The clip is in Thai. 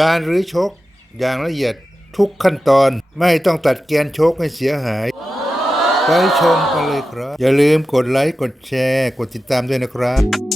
การรื้อชกอย่างละเอียดทุกขั้นตอนไม่ต้องตัดแกนชกให้เสียหายไปชมกันเลยครับ อย่าลืมกดไลค์ กดแชร์ กดติดตามด้วยนะครับ